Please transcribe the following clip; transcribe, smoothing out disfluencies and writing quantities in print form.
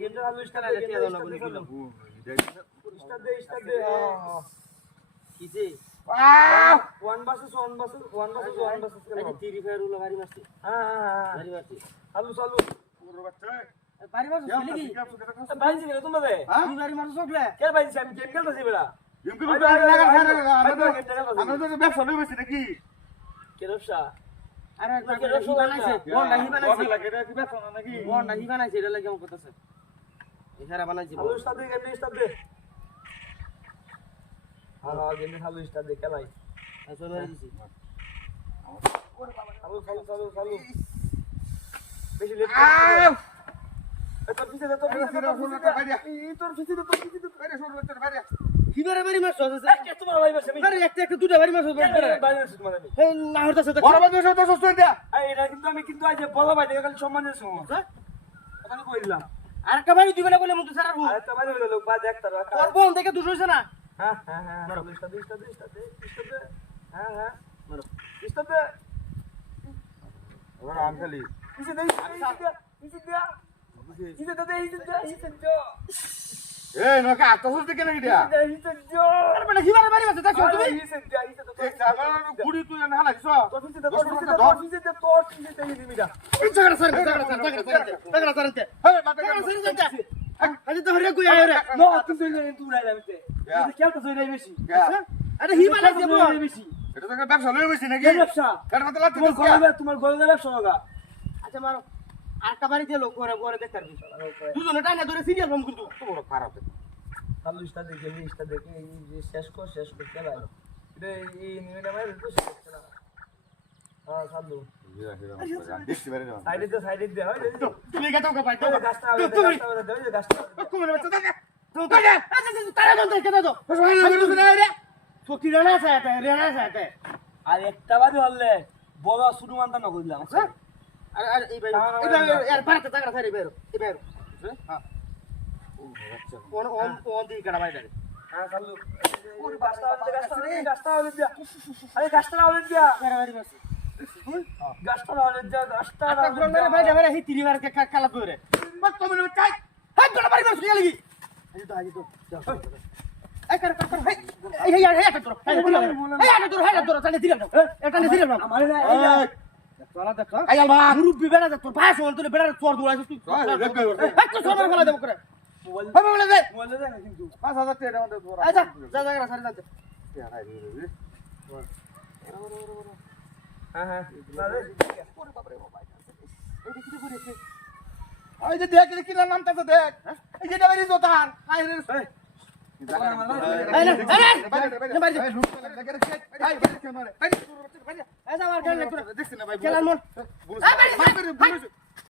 গেমটা চালু স্টার্ট দে টিয়া দাও না বলি কিলো স্টার্ট দে কিছে ওয়ান ভার্সেস ওয়ান এই থ্রি ফায়ার উলা ভারী মারছে ভারী মারছে চালু পুরো বাচ্চা ভারী মারছে কি বাইজি গেল তোমরা দে তুমি ভারী মারছো সকলে কে বাইজি আমি গেম খেলতেছি বেড়া গেম খেলতে আমরা তো ব্যবসা লই বসি নাকি কে ব্যবসা আরে কে ব্যবসা বানাইছে কোন নাহি বানাইছে লাগে এটা কি ব্যবসা না নাকি কোন নাহি বানাইছে এটা লাগে কেমন করতেছে এখানে বানাইছে চালু স্টার্ট দে গেম স্টার্ট দে গেম চালু স্টার্ট দে খেলাই চলে দিছি চালু বেশি লেট তোর পিছে দে তোর পিছে দে বাইরে সর বাইরে কিবারে বাড়ি মারছ কে তোমার ভাই মারছে আরে একটা দুটো বাড়ি মারছ বাড়ি মারছ তোমার আমি এই না হরতাছে তো বড় বাড়ি মারছ তো সস্ত দিয়া এই এটা কিন্তু আমি কিন্তু আজ বড় ভাই দেখে খালি সম্মান দিছ হ্যাঁ এটা আমি কইলাম আরেকটা বাড়ি দিবে না বলে মুতো সারা আরেকটা বাড়ি হলো লোক বা দেখ তার তোর বোন দেখে দুটো হইছে না হ্যাঁ মারো স্টার্ট দে হ্যাঁ মারো স্টার্ট দে ওরা আমখালি পিছে দে এই নকা আতহস দেখে নাকি দিয়া আরে মানে হিবারে বাড়ি আছে দেখো তুমি এই জায়গা গুড়ি তুই না হালাইছ তোর পিছে দে তোর পিছে দে দিমিডা এই জায়গা সর হে মাথা আরে তো হরে কই আরে নো তুই তুই রাইলা মিতে তুই কেউ তো জয় নাই বেশি আরে হিবারে যাব বেশি এটা তো ব্যবসা লই বেশি নাকি ব্যবসা কার মাথা লাগতে তোমার গলদা ব্যবসা হোগা আচ্ছা মারো আরেকটা বাড়ি দিয়ে লোক করে দেখ পারবি দুজনে টাইনা ধরে সিরিয়াল ফোন কিন্তু তো বড় খারাপ চালু স্টার্ট দেখে এই যে শেষ কর খেলা এটা এই নিমেটা মাইরে তো শেষ না হ্যাঁ চালু সাইডে দে হয় তুমি কেটো কা পাই তো গাছটা দে গাছটা কোমরে বাচ্চা দে তো তারা দে কেটো তো রে ফকির না সাথে রেনা সাথে আর একটা বাড়ি হলে বড় শুরু মানতা না কইলাম হ্যাঁ আরে এই ভাই यार পারতে টাকা ছাড়ি বেরো হ্যাঁ কোন দিকে কাটা ভাই দাঁড়ে হ্যাঁ চালু ওরে গাছটা হলে দিয়া আরে গাছটা হলে দিয়া বাড়ি মারছি গাছটা হলে দিয়া গাছটা মেরে ভাই যাবে এই তিরিবার কে কালা ধরে মত তুমি চাই হাই তোরা বাড়ি মারছি লাগি আজ তো এই কর এই এটা তোর চালে দিলাম এটা নে দিলাম আমার চলা দেখো আইয়াল বা মুরব্বি বেড়া তোর ভাই শোন তুই বেড়া চোর দৌড়াইছ তুই একটু সময় ফেলা দেব করে মোবাইল দে না কিন্তু 5000 টাকা আমাদের ধরা আচ্ছা যা সারি যাচ্ছে হ্যাঁ দাদা ওরে বাপ রে মোবাইল এই দেখি তো করেছে ওই যে দেখ কি নামটাছে দেখ এই যে ডাবরি জোতার আই রে এই